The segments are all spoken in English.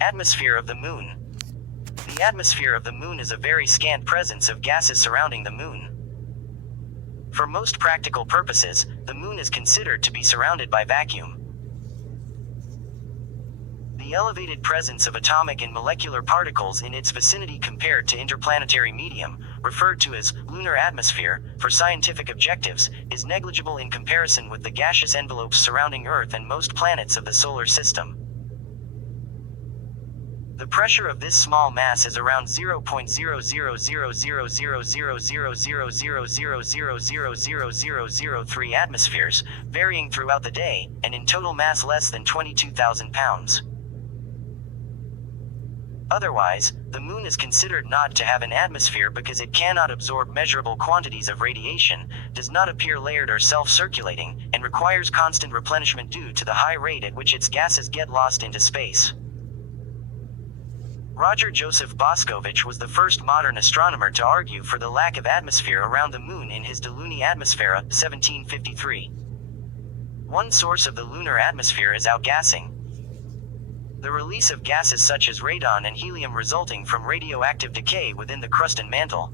Atmosphere of the Moon. The atmosphere of the Moon is a very scant presence of gases surrounding the Moon. For most practical purposes, the Moon is considered to be surrounded by vacuum. The elevated presence of atomic and molecular particles in its vicinity compared to interplanetary medium, referred to as lunar atmosphere, for scientific objectives, is negligible in comparison with the gaseous envelopes surrounding Earth and most planets of the solar system. The pressure of this small mass is around 0.0000000000000003 atmospheres, varying throughout the day, and in total mass less than 22,000 pounds. Otherwise, the Moon is considered not to have an atmosphere because it cannot absorb measurable quantities of radiation, does not appear layered or self-circulating, and requires constant replenishment due to the high rate at which its gases get lost into space. Roger Joseph Boscovich was the first modern astronomer to argue for the lack of atmosphere around the Moon in his De Luni Atmosphera, 1753. One source of the lunar atmosphere is outgassing. The release of gases such as radon and helium resulting from radioactive decay within the crust and mantle.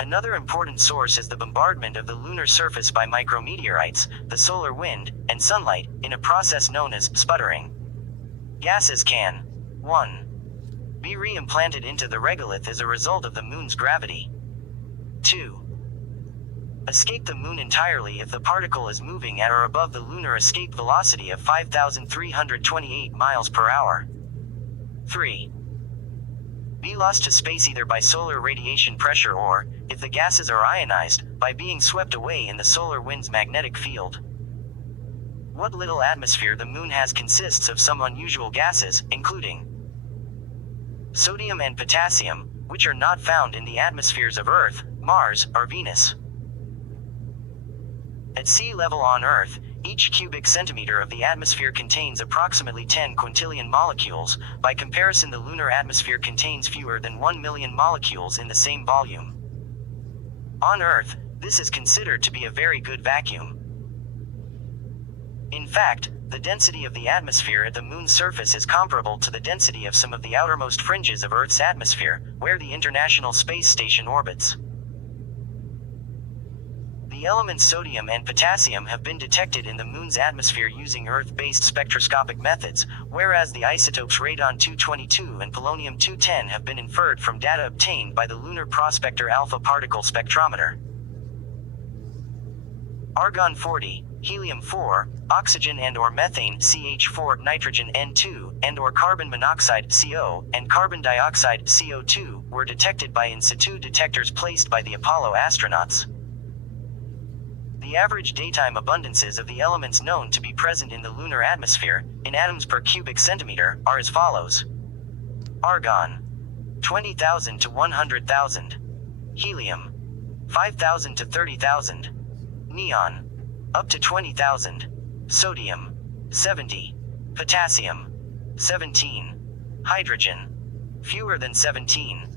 Another important source is the bombardment of the lunar surface by micrometeorites, the solar wind, and sunlight, in a process known as sputtering. Gases can 1. Be re-implanted into the regolith as a result of the Moon's gravity. 2. Escape the Moon entirely if the particle is moving at or above the lunar escape velocity of 5,328 miles per hour. 3. Be lost to space either by solar radiation pressure or, if the gases are ionized, by being swept away in the solar wind's magnetic field. What little atmosphere the Moon has consists of some unusual gases, including sodium and potassium, which are not found in the atmospheres of Earth, Mars, or Venus. At sea level on Earth, each cubic centimeter of the atmosphere contains approximately 10 quintillion molecules. By comparison, the lunar atmosphere contains fewer than 1 million molecules in the same volume. On Earth, this is considered to be a very good vacuum. In fact, the density of the atmosphere at the Moon's surface is comparable to the density of some of the outermost fringes of Earth's atmosphere, where the International Space Station orbits. The elements sodium and potassium have been detected in the Moon's atmosphere using Earth-based spectroscopic methods, whereas the isotopes radon-222 and polonium-210 have been inferred from data obtained by the Lunar Prospector Alpha Particle Spectrometer. Argon-40, helium-4, oxygen and/or methane CH4, nitrogen N2, and/or carbon monoxide CO, and carbon dioxide CO2 were detected by in situ detectors placed by the Apollo astronauts. The average daytime abundances of the elements known to be present in the lunar atmosphere, in atoms per cubic centimeter, are as follows. Argon, 20,000 to 100,000. Helium, 5,000 to 30,000. Neon, up to 20,000. Sodium, 70. Potassium, 17. Hydrogen, fewer than 17.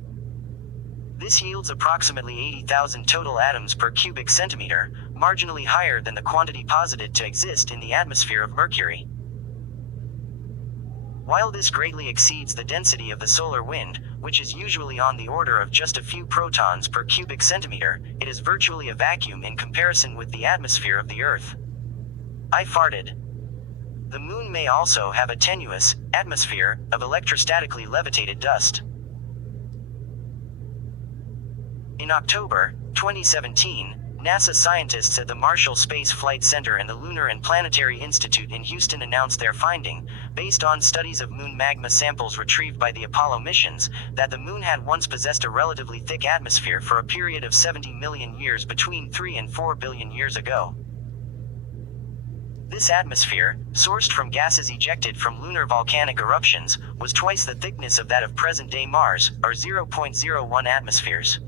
This yields approximately 80,000 total atoms per cubic centimeter, marginally higher than the quantity posited to exist in the atmosphere of Mercury. While this greatly exceeds the density of the solar wind, which is usually on the order of just a few protons per cubic centimeter, it is virtually a vacuum in comparison with the atmosphere of the Earth. I farted. The Moon may also have a tenuous atmosphere of electrostatically levitated dust. In October 2017, NASA scientists at the Marshall Space Flight Center and the Lunar and Planetary Institute in Houston announced their finding, based on studies of Moon magma samples retrieved by the Apollo missions, that the Moon had once possessed a relatively thick atmosphere for a period of 70 million years between 3 and 4 billion years ago. This atmosphere, sourced from gases ejected from lunar volcanic eruptions, was twice the thickness of that of present-day Mars, or 0.01 atmospheres.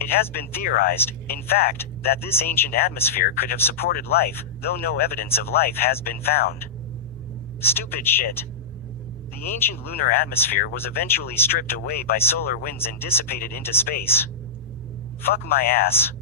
It has been theorized, in fact, that this ancient atmosphere could have supported life, though no evidence of life has been found. Stupid shit. The ancient lunar atmosphere was eventually stripped away by solar winds and dissipated into space. Fuck my ass.